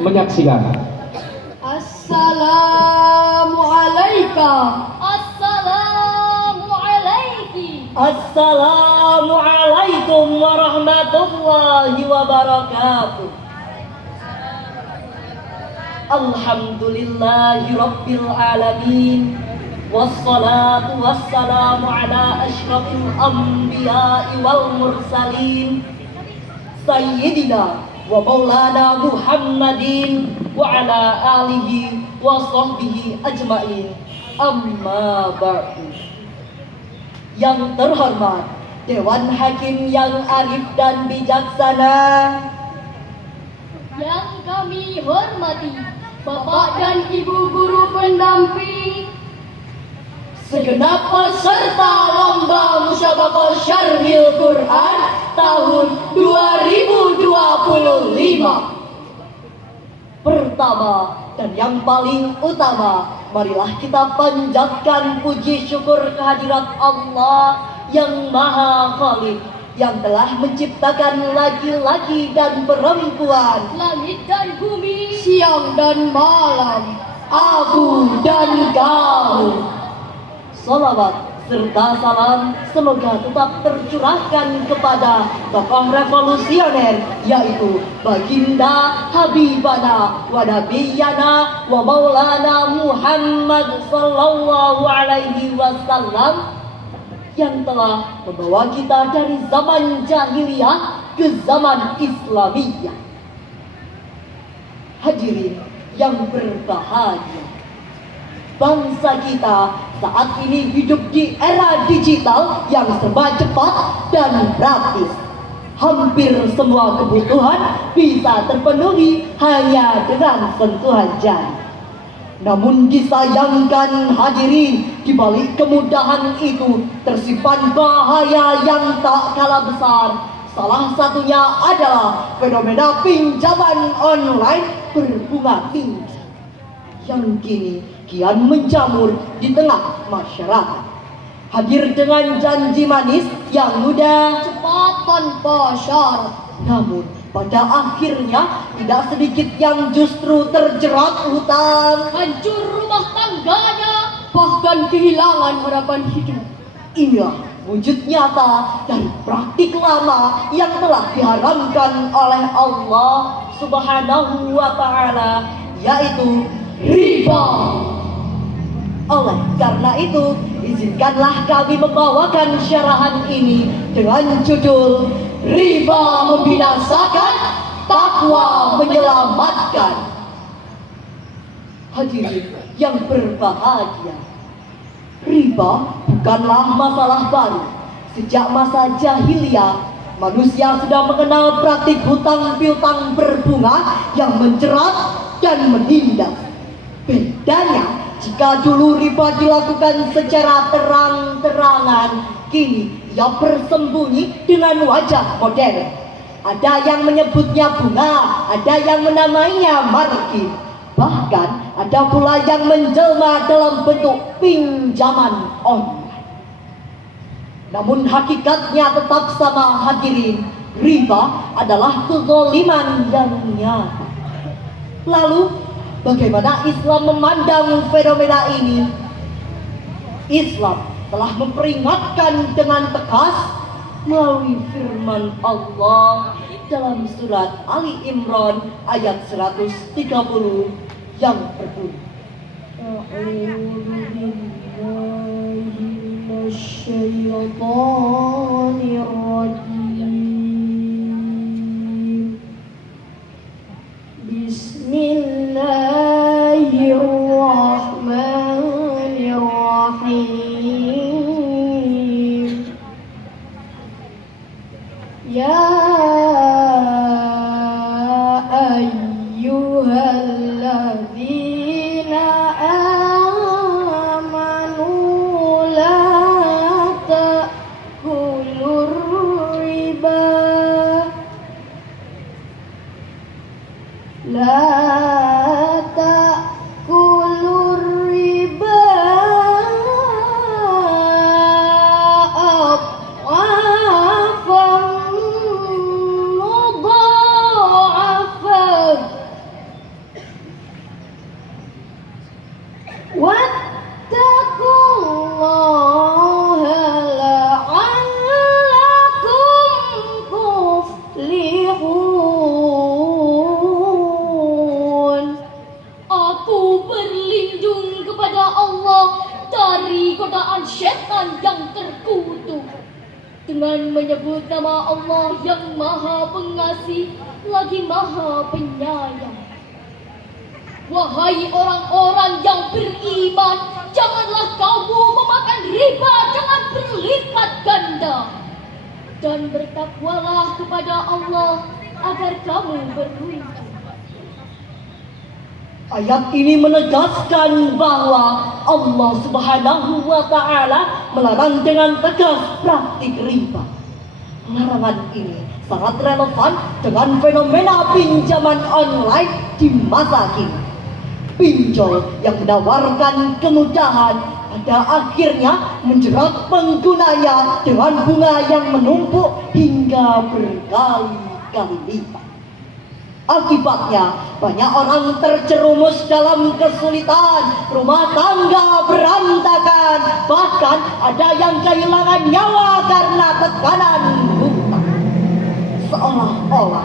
menyaksikan. Assalamualaikum. Assalamualaikum. Assalamualaikum warahmatullahi wabarakatuh. Alhamdulillahi rabbil alamin. Wassalatu wassalamu ala asyrafil anbiya'i wal mursalin Sayyidina wa maulana Muhammadin wa ala alihi wa sahbihi ajma'in. Amma ba'du. Yang terhormat Dewan Hakim yang arif dan bijaksana, Yang kami hormati Bapak dan Ibu guru pendamping, segenap peserta lomba Musyabaqah Syarhil Quran tahun 2025. Pertama dan yang paling utama, marilah kita panjatkan puji syukur kehadirat Allah yang Maha Khalik, yang telah menciptakan laki-laki dan perempuan, langit dan bumi, siang dan malam, aku dan kau. Salawat serta salam semoga tetap tercurahkan kepada tokoh revolusioner, yaitu Baginda Habibana wa Nabiyana wa Maulana Muhammad sallallahu alaihi wasallam, yang telah membawa kita dari zaman jahiliyah ke zaman Islamiyah. Hadirin yang berbahagia, bangsa kita saat ini hidup di era digital yang serba cepat dan praktis. Hampir semua kebutuhan bisa terpenuhi hanya dengan sentuhan jari. Namun disayangkan hadirin, di balik kemudahan itu tersimpan bahaya yang tak kalah besar. Salah satunya adalah fenomena pinjaman online berbunga tinggi yang kini kian menjamur di tengah masyarakat. Hadir dengan janji manis yang mudah, cepat tanpa syarat. namun pada akhirnya tidak sedikit yang justru terjerat hutang, Hancur rumah tangganya, bahkan kehilangan harapan hidup. Inilah wujud nyata dari praktik lama yang telah diharamkan oleh Allah Subhanahu wa ta'ala, yaitu riba. Oleh karena itu, izinkanlah kami membawakan syarahan ini dengan judul Riba Membinasakan, Takwa Menyelamatkan. Hadirin yang berbahagia, riba bukanlah masalah baru. Sejak masa jahiliyah, manusia sudah mengenal praktik hutang piutang berbunga yang menjerat dan menindas. Bedanya, jika dulu riba dilakukan secara terang-terangan, kini ia bersembunyi dengan wajah modern. Ada yang menyebutnya bunga, ada yang menamainya margin, bahkan ada pula yang menjelma dalam bentuk pinjaman online. Namun hakikatnya tetap sama hadirin, riba adalah kezaliman yang nyata. Lalu bagaimana Islam memandang fenomena ini? Islam telah memperingatkan dengan tegas melalui firman Allah dalam surat Ali Imran ayat 130 yang berbunyi, A'udzu billahi minasyaitonir rajim. Bismillahirrahmanirrahim. Ya ayyuhalladzina amanu la ta'kulur riba wattaqullaha la'allakum tuflihun. Aku berlindung kepada Allah dari godaan syaitan yang terkutuk dengan menyebut nama Allah yang Maha Pengasih lagi Maha Penyayang. Wahai orang-orang yang beriman, janganlah kamu memakan riba dengan berlipat ganda, dan bertakwalah kepada Allah agar kamu beruntung. Ayat ini menegaskan bahwa Allah Subhanahu wa Ta'ala melarang dengan tegas praktik riba. Larangan ini sangat relevan dengan fenomena pinjaman online di masa kini. Pinjol yang menawarkan kemudahan pada akhirnya menjerat penggunanya dengan bunga yang menumpuk hingga berkali-kali lipat. Akibatnya, banyak orang terjerumus dalam kesulitan, rumah tangga berantakan, bahkan ada yang kehilangan nyawa karena tekanan hutang. Seolah-olah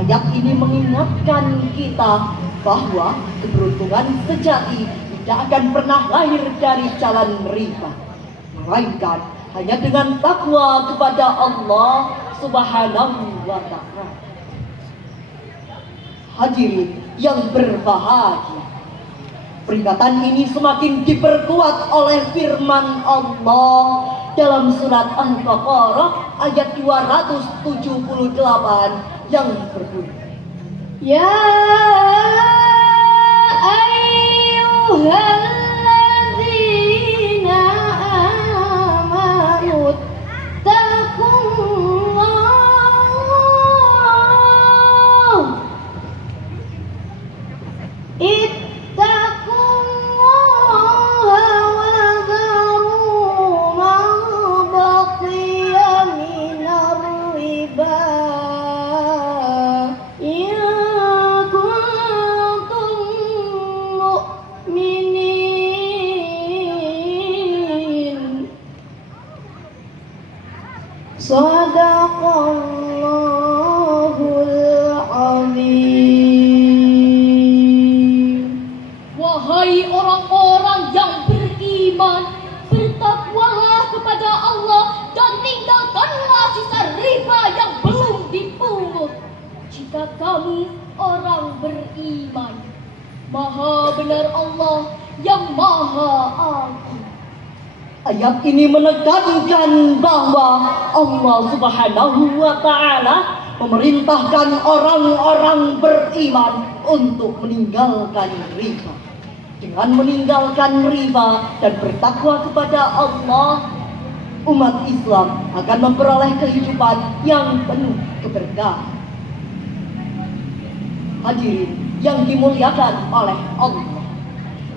ayat ini mengingatkan kita bahwa keberuntungan sejati tidak akan pernah lahir dari jalan riba, melainkan hanya dengan takwa kepada Allah Subhanahu wa Ta'ala. Hadirin yang berbahagia, peringatan ini semakin diperkuat oleh firman Allah dalam surat Al-Baqarah ayat 278 yang berbunyi, Ya ayyuhalladzina amanu ittaqullaha wa dharu ma baqiya minar riba in kuntum mu'minin. Sadaqallahul azim. Wahai orang-orang yang beriman, bertakwalah kepada Allah dan tinggalkanlah sisa riba yang belum dipungut. Jika kamu orang beriman, Maha benar Allah yang Maha Agung. ayat ini menekankan bahwa Allah Subhanahu wa Ta'ala memerintahkan orang-orang beriman untuk meninggalkan riba. Dengan meninggalkan riba dan bertakwa kepada Allah, umat Islam akan memperoleh kehidupan yang penuh keberkahan. Hadirin yang dimuliakan oleh Allah,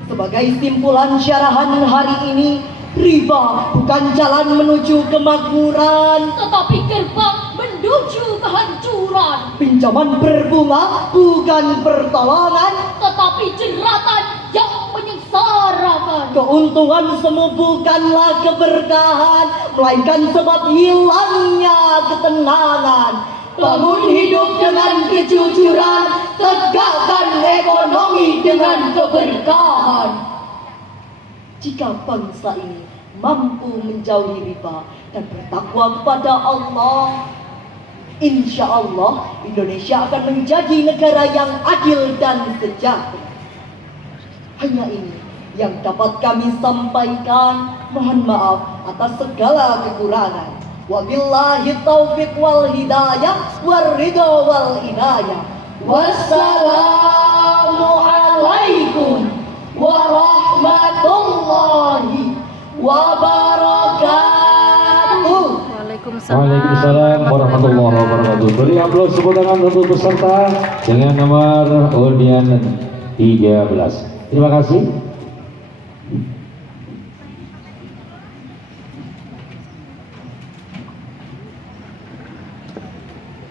sebagai simpulan syarahan hari ini, riba bukan jalan menuju kemakmuran, tetapi gerbang menuju kehancuran. Pinjaman berbunga bukan pertolongan, tetapi jeratan yang menyengsarakan. Keuntungan semu bukanlah keberkahan, melainkan sebab hilangnya ketenangan. Bangun hidup dengan kejujuran, tegakkan ekonomi dengan keberkahan. Jika bangsa ini mampu menjauhi riba dan bertakwa kepada Allah, insya Allah Indonesia akan menjadi negara yang adil dan sejahtera. Hanya ini yang dapat kami sampaikan. Mohon maaf atas segala kekurangan. Wabillahi taufiq wal hidayah war ridha wal inayah. Wassalamualaikum warahmatullahi wabarakatuh. Waalaikumsalam warahmatullahi wabarakatuh. Beri aplaus tepuk tangan untuk peserta dengan nomor undian 13. Terima kasih.